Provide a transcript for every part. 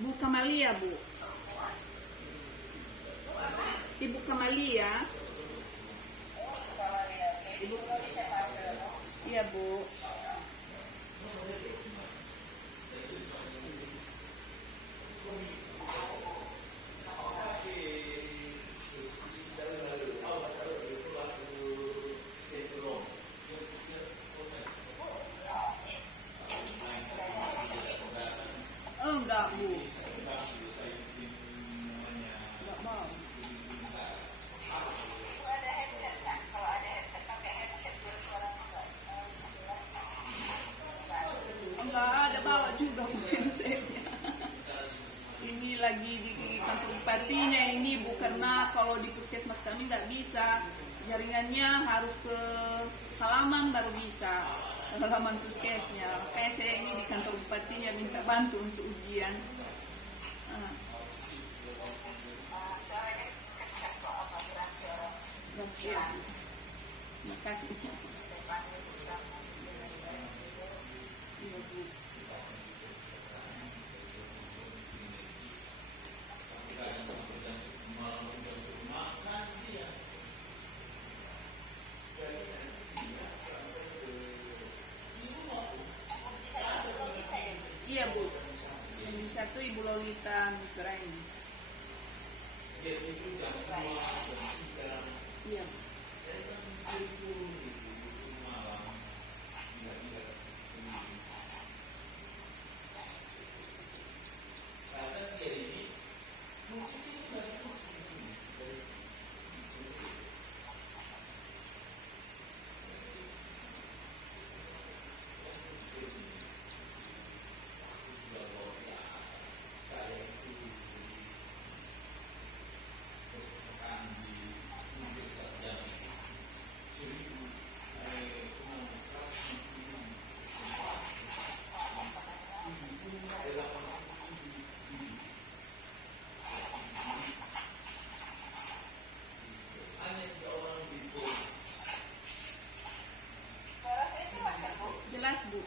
Bu Kamalia, Bu. Ibu Kamalia. Ibu. Iya, Bu. Enggak, Bu. Enggak mau. Enggak ada bawa juga handsetnya. Ini lagi di kantor bupatinya ini, Bu, karena kalau di puskesmas kami nggak bisa, jaringannya harus ke halaman baru bisa, halaman puskesnya. Kayak saya ini di kantor bupatinya minta bantu untuk ujian. Ya, terima kasih. Iya, Bu. Iya, Bu. Yang satu Ibu Lolita Nugrain. Iya. Jelas, Bu.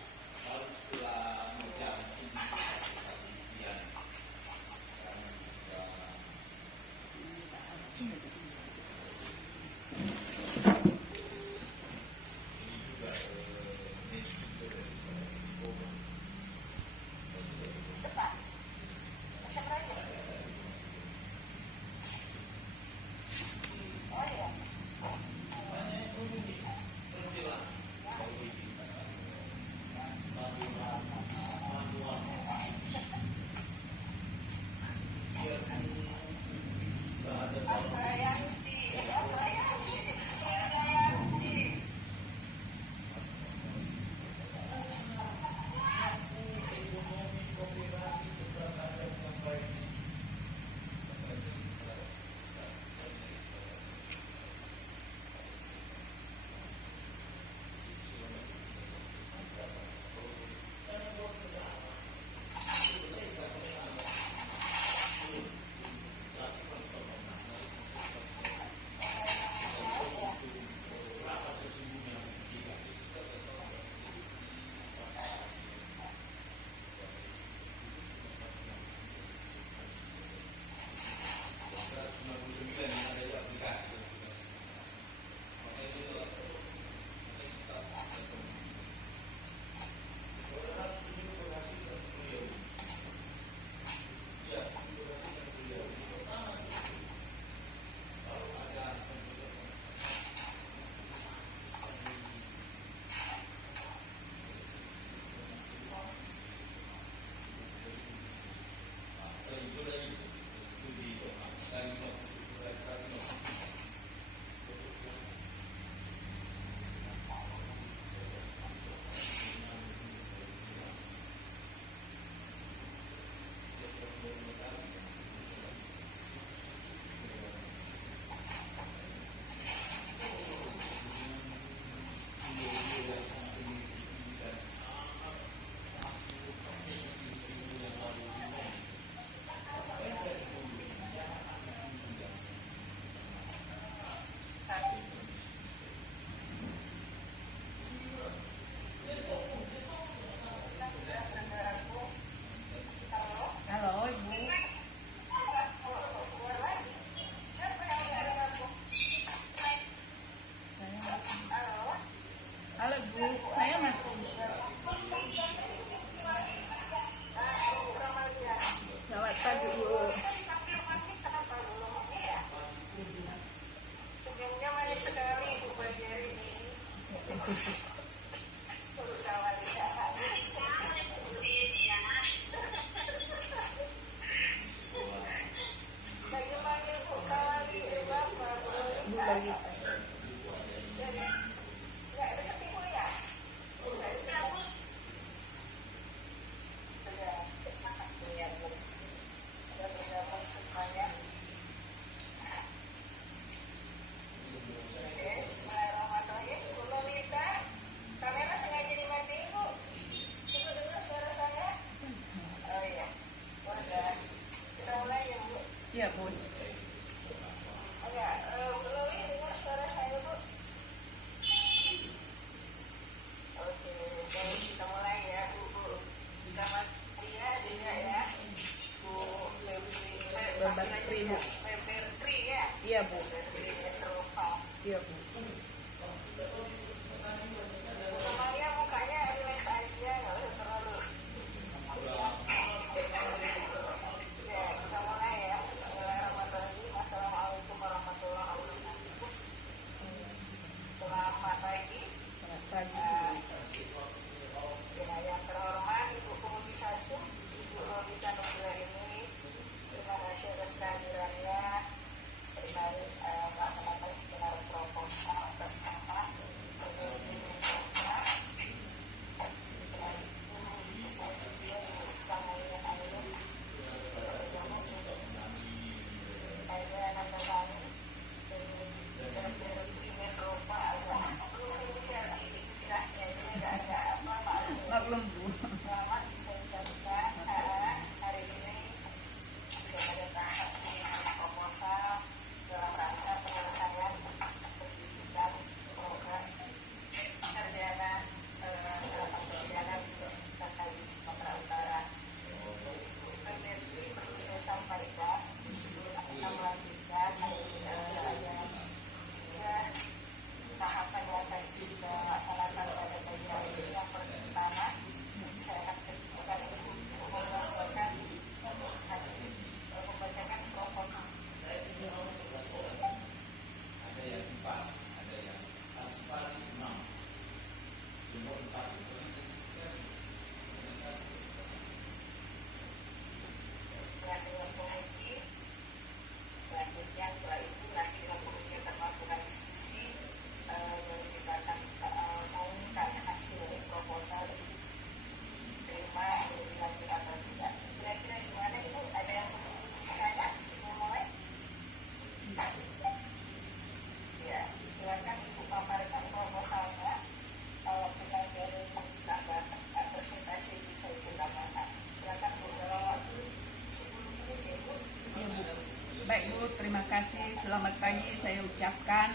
selamat pagi saya ucapkan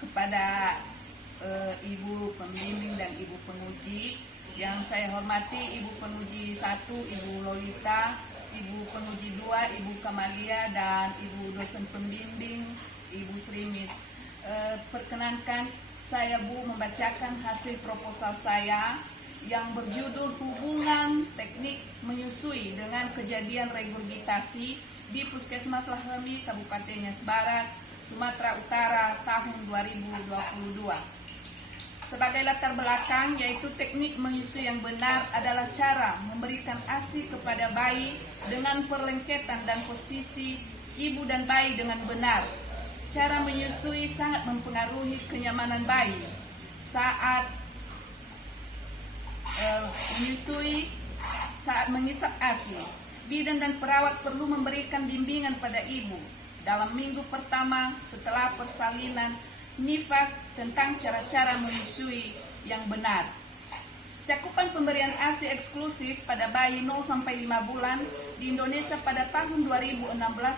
kepada Ibu Pembimbing dan Ibu Penguji. Yang saya hormati Ibu Penguji 1, Ibu Lolita, Ibu Penguji 2, Ibu Kamalia, dan Ibu Dosen Pembimbing, Ibu Srimis. Perkenankan saya Bu membacakan hasil proposal saya yang berjudul Hubungan Teknik Menyusui dengan Kejadian Regurgitasi di Puskesmas Lahemi, Kabupaten Nias Barat, Sumatera Utara tahun 2022. Sebagai latar belakang, yaitu teknik menyusui yang benar adalah cara memberikan ASI kepada bayi dengan perlengketan dan posisi ibu dan bayi dengan benar. Cara menyusui sangat mempengaruhi kenyamanan bayi saat menyusui, saat mengisap ASI. Bidan dan perawat perlu memberikan bimbingan pada ibu dalam minggu pertama setelah persalinan nifas tentang cara-cara menyusui yang benar. Cakupan pemberian ASI eksklusif pada bayi 0-5 bulan di Indonesia pada tahun 2016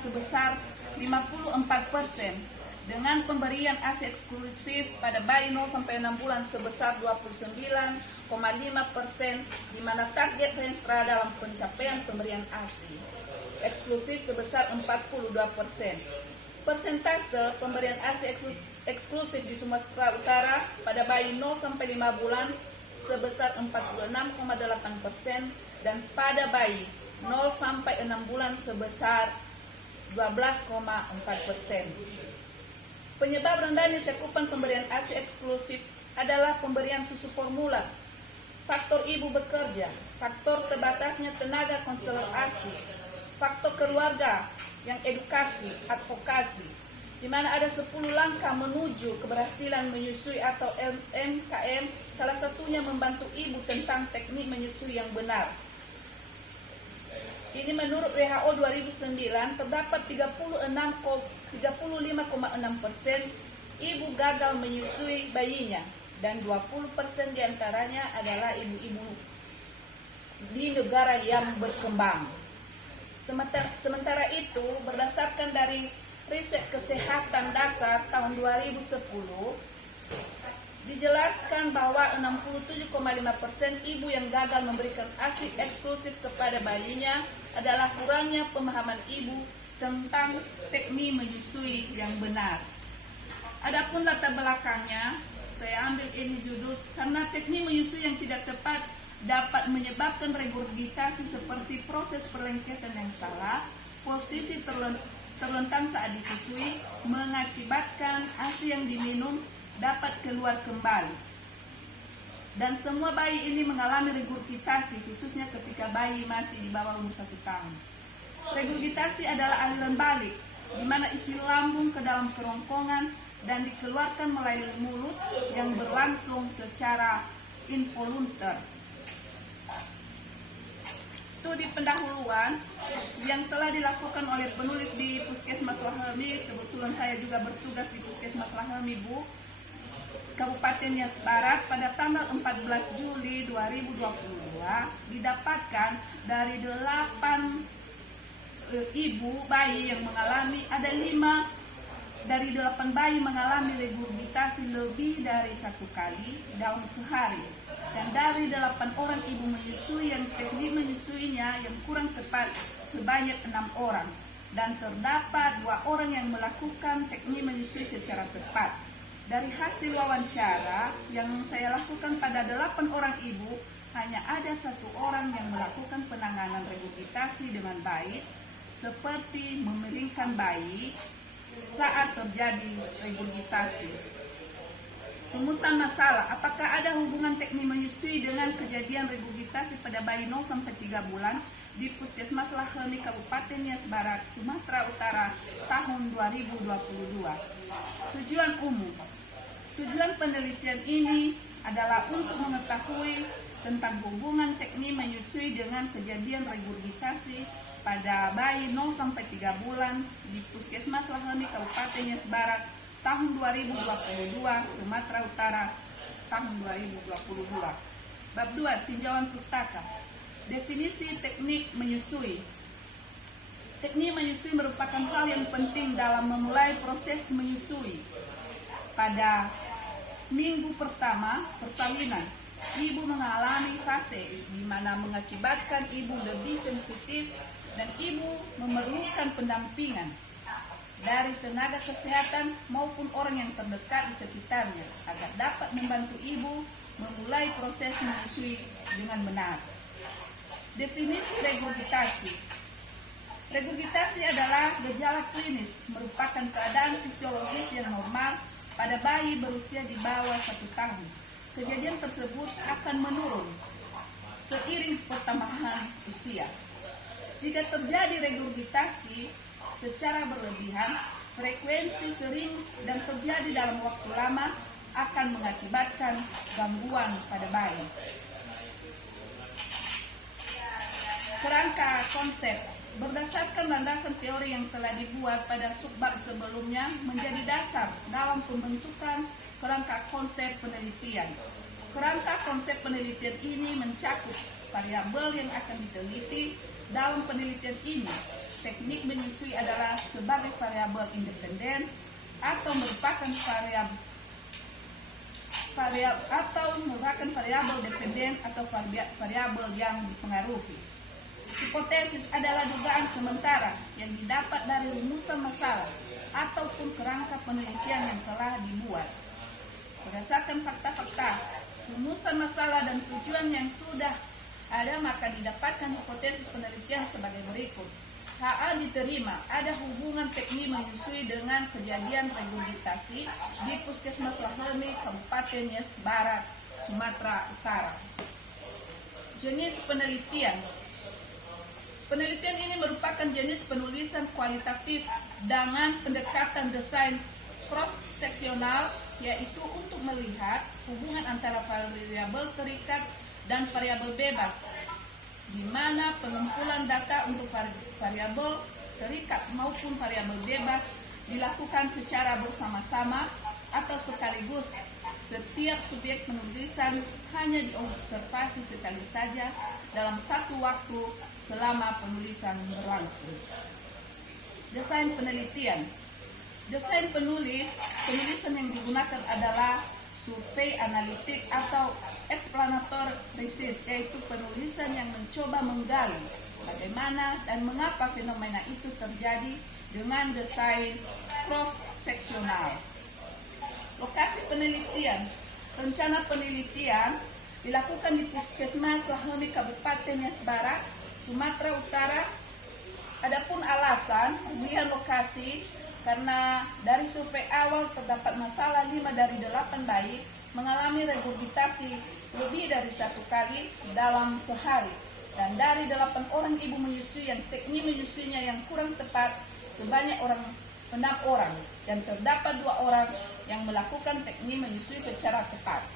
sebesar 54%, dengan pemberian ASI eksklusif pada bayi 0-6 bulan sebesar 29,5%, di mana target Renstra dalam pencapaian pemberian ASI eksklusif sebesar 42%. Persentase pemberian ASI eksklusif di Sumatera Utara pada bayi 0-5 bulan sebesar 46,8% dan pada bayi 0-6 bulan sebesar 12,4%. Penyebab rendahnya cakupan pemberian ASI eksklusif adalah pemberian susu formula, faktor ibu bekerja, faktor terbatasnya tenaga konselor ASI, faktor keluarga yang edukasi, advokasi, di mana ada 10 langkah menuju keberhasilan menyusui atau MKM, salah satunya membantu ibu tentang teknik menyusui yang benar. Ini menurut WHO 2009 terdapat 35,6% ibu gagal menyusui bayinya dan 20% diantaranya adalah ibu-ibu di negara yang berkembang. Sementara itu, berdasarkan dari riset kesehatan dasar tahun 2010, dijelaskan bahwa 67,5% ibu yang gagal memberikan ASI eksklusif kepada bayinya adalah kurangnya pemahaman ibu tentang teknik menyusui yang benar. Adapun latar belakangnya, saya ambil ini judul, karena teknik menyusui yang tidak tepat dapat menyebabkan regurgitasi seperti proses perlengketan yang salah, posisi terlentang saat disusui, mengakibatkan ASI yang diminum dapat keluar kembali. Dan semua bayi ini mengalami regurgitasi, khususnya ketika bayi masih di bawah umur 1 tahun. Regurgitasi adalah aliran balik, di mana isi lambung ke dalam kerongkongan dan dikeluarkan melalui mulut yang berlangsung secara involunter. Studi pendahuluan yang telah dilakukan oleh penulis di Puskesmas Lahemi, kebetulan saya juga bertugas di Puskesmas Lahemi Bu, Kabupaten Nias Barat, pada tanggal 14 Juli 2022 didapatkan dari 8 ibu bayi yang mengalami, ada 5 dari 8 bayi mengalami regurgitasi lebih dari 1 kali dalam sehari, dan dari 8 orang ibu menyusui yang teknik menyusuinya yang kurang tepat sebanyak 6 orang, dan terdapat 2 orang yang melakukan teknik menyusui secara tepat. Dari hasil wawancara yang saya lakukan pada 8 orang ibu, hanya ada 1 orang yang melakukan penanganan regurgitasi dengan baik, seperti memiringkan bayi saat terjadi regurgitasi. Rumusan masalah, apakah ada hubungan teknik menyusui dengan kejadian regurgitasi pada bayi 0-3 bulan di Puskesmas Lahemi, Kabupaten Nias Barat, Sumatera Utara tahun 2022? Tujuan umum. Tujuan penelitian ini adalah untuk mengetahui tentang hubungan teknik menyusui dengan kejadian regurgitasi pada bayi 0-3 bulan di Puskesmas Lahemi, Kabupaten Nias Barat tahun 2022, Sumatera Utara tahun 2022. Bab 2, tinjauan pustaka. Definisi teknik menyusui. Teknik menyusui merupakan hal yang penting dalam memulai proses menyusui. Pada minggu pertama persalinan, ibu mengalami fase di mana mengakibatkan ibu lebih sensitif dan ibu memerlukan pendampingan dari tenaga kesehatan maupun orang yang terdekat di sekitarnya agar dapat membantu ibu memulai proses menyusui dengan benar. Definisi regurgitasi. Regurgitasi adalah gejala klinis, merupakan keadaan fisiologis yang normal pada bayi berusia di bawah 1 tahun. Kejadian tersebut akan menurun seiring pertambahan usia. Jika terjadi regurgitasi secara berlebihan, frekuensi sering dan terjadi dalam waktu lama akan mengakibatkan gangguan pada bayi. Kerangka konsep berdasarkan landasan teori yang telah dibuat pada subbab sebelumnya menjadi dasar dalam pembentukan kerangka konsep penelitian. Kerangka konsep penelitian ini mencakup variabel yang akan diteliti. Dalam penelitian ini, teknik menyusui adalah sebagai variabel independen atau merupakan variabel dependen atau variabel yang dipengaruhi. Hipotesis adalah dugaan sementara yang didapat dari rumusan masalah ataupun kerangka penelitian yang telah dibuat. Berdasarkan fakta-fakta, rumusan masalah dan tujuan yang sudah ada, maka didapatkan hipotesis penelitian sebagai berikut. HA diterima ada hubungan teknik menyusui dengan kejadian regurgitasi di Puskesmas Lahemi, Kabupaten Nias Barat, Sumatera Utara. Jenis penelitian. Penelitian ini merupakan jenis penulisan kualitatif dengan pendekatan desain cross-seksional, yaitu untuk melihat hubungan antara variabel terikat dan variabel bebas, di mana pengumpulan data untuk variabel terikat maupun variabel bebas dilakukan secara bersama-sama atau sekaligus. Setiap subjek penulisan hanya diobservasi sekali saja dalam satu waktu selama penulisan berlangsung. Desain penelitian. Desain penulisan yang digunakan adalah survei analitik atau explanator thesis, yaitu penulisan yang mencoba menggali bagaimana dan mengapa fenomena itu terjadi dengan desain cross-seksional. Lokasi penelitian. Rencana penelitian dilakukan di Puskesmas Lahemi, Kabupaten Nias Barat, Sumatera Utara. Adapun alasan pemilihan lokasi karena dari survei awal terdapat masalah 5 dari 8 bayi mengalami regurgitasi lebih dari 1 kali dalam sehari, dan dari 8 orang ibu menyusui yang teknik menyusuinya yang kurang tepat sebanyak 6 orang, dan terdapat 2 orang yang melakukan teknik menyusui secara tepat.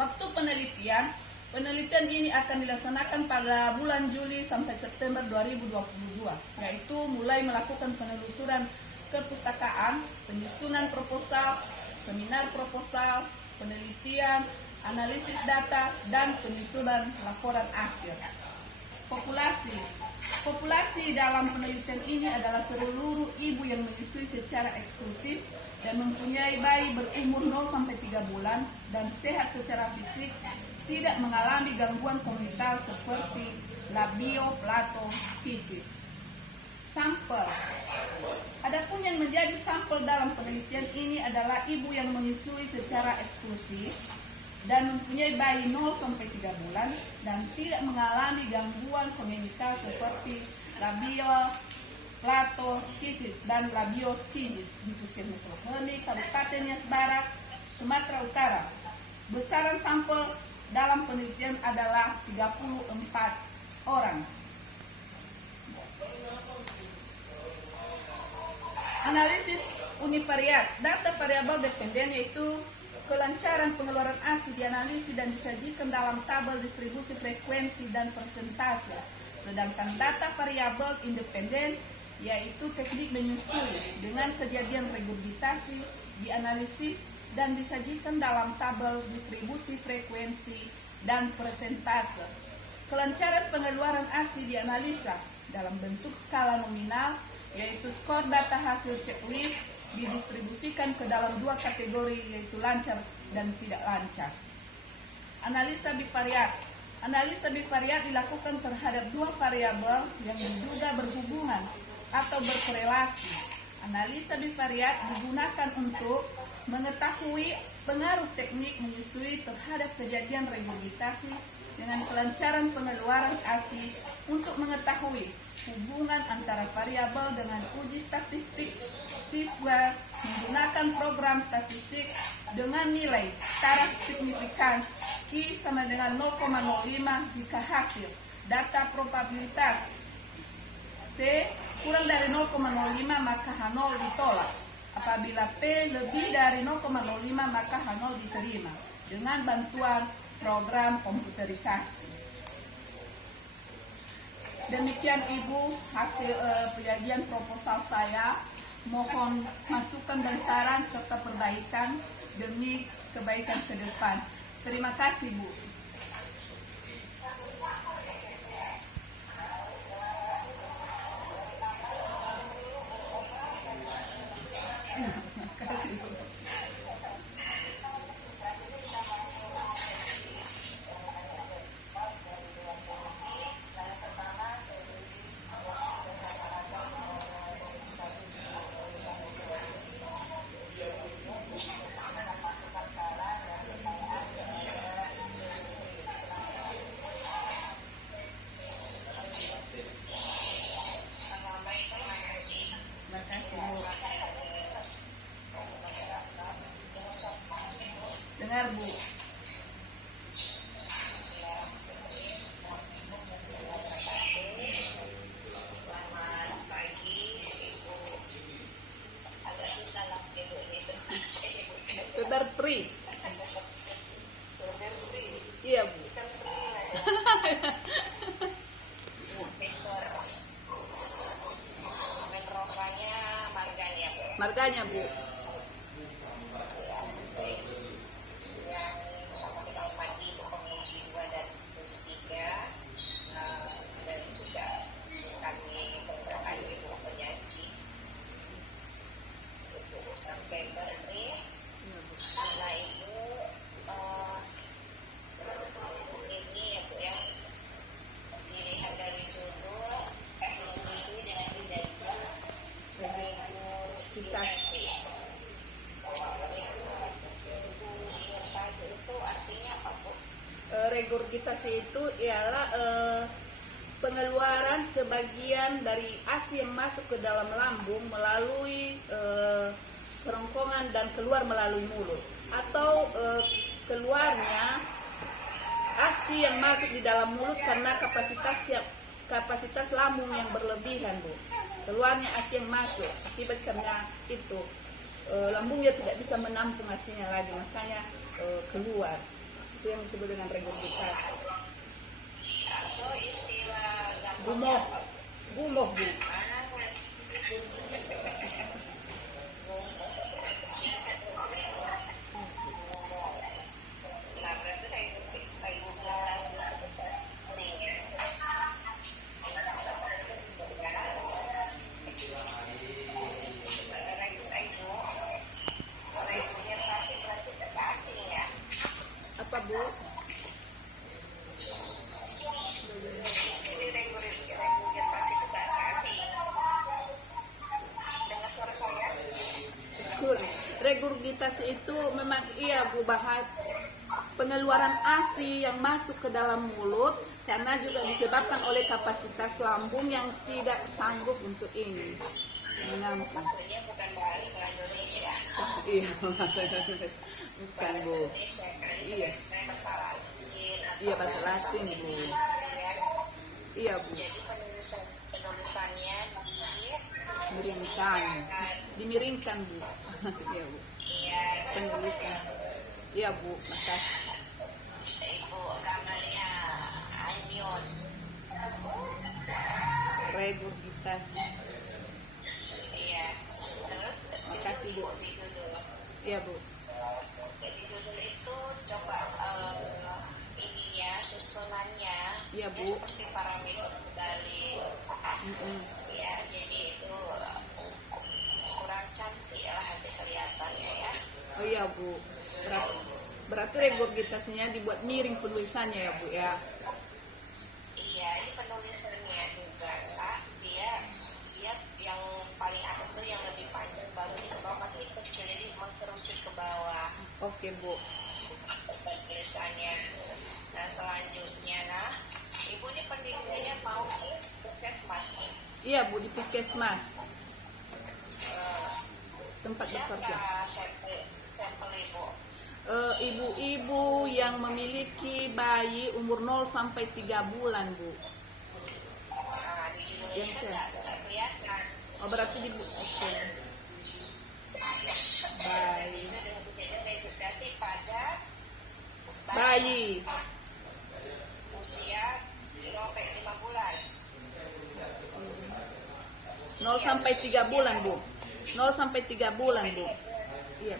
Waktu penelitian. Penelitian ini akan dilaksanakan pada bulan Juli sampai September 2022, yaitu mulai melakukan penelusuran kepustakaan, penyusunan proposal, seminar proposal, penelitian, analisis data, dan penyusunan laporan akhir. Populasi. Populasi dalam penelitian ini adalah seluruh ibu yang menyusui secara eksklusif dan mempunyai bayi berumur 0-3 bulan dan sehat secara fisik, tidak mengalami gangguan kongnital seperti labioplatoskisis. Sampel. Adapun yang menjadi sampel dalam penelitian ini adalah ibu yang menyusui secara eksklusif dan mempunyai bayi 0-3 bulan dan tidak mengalami gangguan kongnital seperti labioplatoskisis dan labioskisis di Puskesmas Lahemi, Kabupaten Nias Barat, Sumatera Utara. Besaran sampel dalam penelitian adalah 34 orang. Analisis univariat. Data variabel dependen yaitu kelancaran pengeluaran ASI dianalisis dan disajikan dalam tabel distribusi frekuensi dan persentase. Sedangkan data variabel independen yaitu teknik menyusui dengan kejadian regurgitasi dianalisis dan disajikan dalam tabel distribusi frekuensi dan persentase. Kelancaran pengeluaran ASI dianalisa dalam bentuk skala nominal, yaitu skor data hasil checklist didistribusikan ke dalam dua kategori, yaitu lancar dan tidak lancar. Analisa bivariat. Analisa bivariat dilakukan terhadap dua variabel yang diduga berhubungan atau berkorelasi. Analisa bivariat digunakan untuk mengetahui pengaruh teknik menyusui terhadap kejadian regurgitasi dengan kelancaran pengeluaran ASI untuk mengetahui hubungan antara variabel dengan uji statistik. Siswa menggunakan program statistik dengan nilai taraf signifikan Q sama dengan 0,05 jika hasil data probabilitas P kurang dari 0,05 maka H0 ditolak. Apabila P lebih dari 0,05 maka H0 diterima dengan bantuan program komputerisasi. Demikian Ibu hasil penyajian proposal saya. Mohon masukan dan saran serta perbaikan demi kebaikan ke depan. Terima kasih Bu. Terima kasih Bu. Dengar Bu. Paper 3. Iya Bu. Marganya Bu. Regurgitasi itu ialah pengeluaran sebagian dari ASI yang masuk ke dalam lambung melalui kerongkongan dan keluar melalui mulut, atau keluarnya ASI yang masuk di dalam mulut karena kapasitas lambung yang berlebihan Bu. Keluarnya ASI yang masuk akibat karena itu lambungnya tidak bisa menampung ASI-nya lagi, makanya keluar. Itu yang disebut dengan regurgitasi. Atau istilah gumoh Bu. Apa Bu? Regurgitasi itu memang iya Bu, bahas pengeluaran ASI yang masuk ke dalam mulut karena juga disebabkan oleh kapasitas lambung yang tidak sanggup untuk ini menampung. Iya, bukan Bu. Iya. Iya bahasa Latin Bu. Iya Bu. Penulisannya dimiringkan Bu. Iya Bu. Penulisan. Iya Bu, makasih. Ibu namanya anion. Regurgitasi. Iya. Terus makasih Bu. Iya Bu. Jadi judul itu coba ininya susunannya. Iya Bu. Bu. Seperti paramilk medali. Ya, jadi itu kurang cantik lah nanti kelihatannya ya. Oh iya Bu, berarti regurgitasinya dibuat miring penulisannya ya Bu ya. Iya, ini penulisannya juga, Kak. Dia yang paling atas tuh yang lebih panjang, baru di bawah masih kecil, jadi mengerucut ke bawah. Oke Bu. Tulisannya. Nah, selanjutnya, Ibu ini pendidikannya mau sih puskesmas. Iya Bu, di puskesmas tempat bekerja. Sampel Ibu. Ibu-ibu yang memiliki bayi umur 0 sampai 3 bulan Bu. Nah, di judulnya Yang saya. nggak kelihatan. Oh berarti di oke. Bayi. Registrasi pada Bayi. usia 0-5 bulan. 0 sampai 3 bulan Bu. 0 sampai 3 bulan Bu. Iya.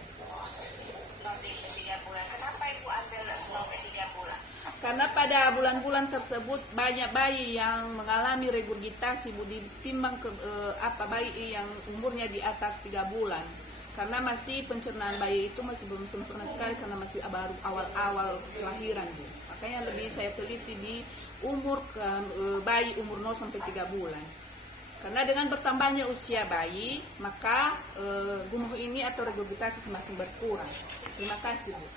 0-3 bulan. Kenapa Ibu ambil 0-3 bulan? Karena pada bulan-bulan tersebut banyak bayi yang mengalami regurgitasi Bu, ditimbang ke bayi yang umurnya di atas 3 bulan. Karena masih pencernaan bayi itu masih belum sempurna sekali karena masih baru awal-awal kelahiran Bu. Makanya lebih saya teliti di umur bayi umur 0 sampai 3 bulan. Karena dengan bertambahnya usia bayi, maka gumuh ini atau regurgitasi semakin berkurang. Terima kasih Bu.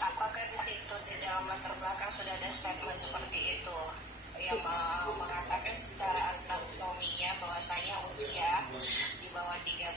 Apakah di situ di dalam latar belakang sudah ada statement seperti